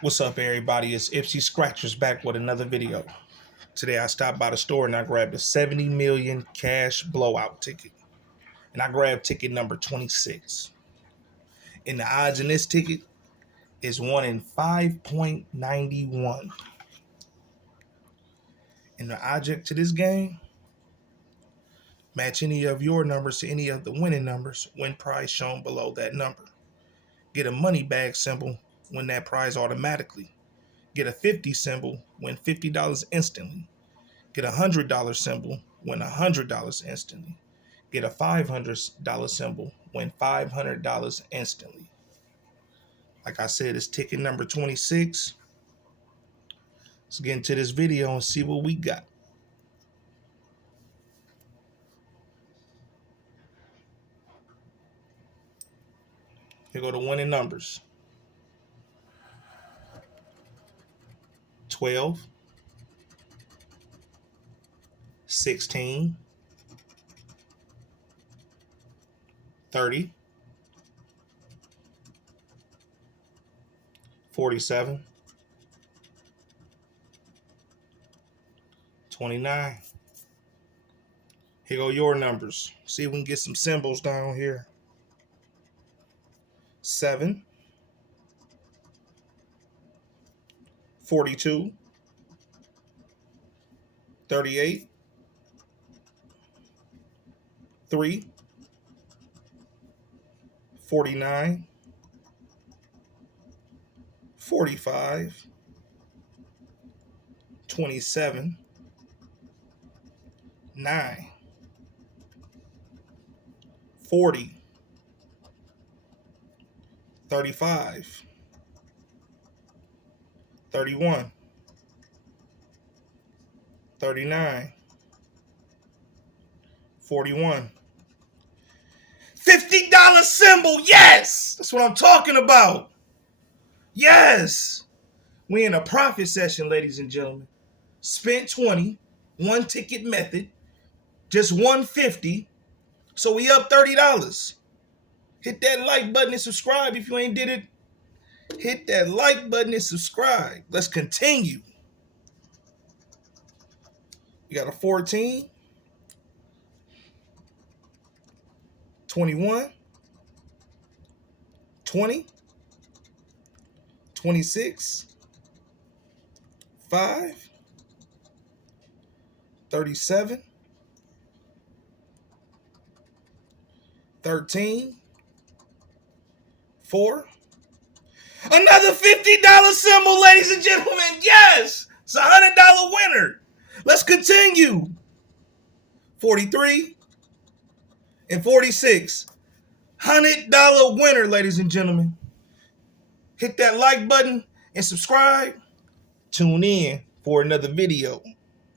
What's up, everybody? It's Ipsy Scratchers back with another video. Today I stopped by the store and I grabbed a 70 million cash blowout ticket. And I grabbed ticket number 26. And the odds in this ticket is 1 in 5.91. And the object to this game, match any of your numbers to any of the winning numbers, win prize shown below that number. Get a money bag symbol, win that prize automatically. Get a 50 symbol, win $50 instantly. Get a $100 symbol, win $100 instantly. Get a $500 symbol, win $500 instantly. Like I said, it's ticket number 26. Let's get into this video and see what we got. Here go the winning numbers. 12, 16, 30, 47, 29. Here go your numbers. See if we can get some symbols down here. 7, 42, 38, 3, 49, 45, 27, 9, 40, 35, 31, 39, 41. $50 symbol, yes! That's what I'm talking about. Yes! We in a profit session, ladies and gentlemen. Spent 20, one ticket method, just 150. So we up $30. Hit that like button and subscribe if you ain't did it. Hit that like button and subscribe. Let's continue. We got a 14, 21, 20, 26, 5, 37, 13, 4. Another $50 symbol, ladies and gentlemen. Yes, it's a $100 winner. Let's continue. 43 and 46. $100 winner, ladies and gentlemen. Hit that like button and subscribe. Tune in for another video.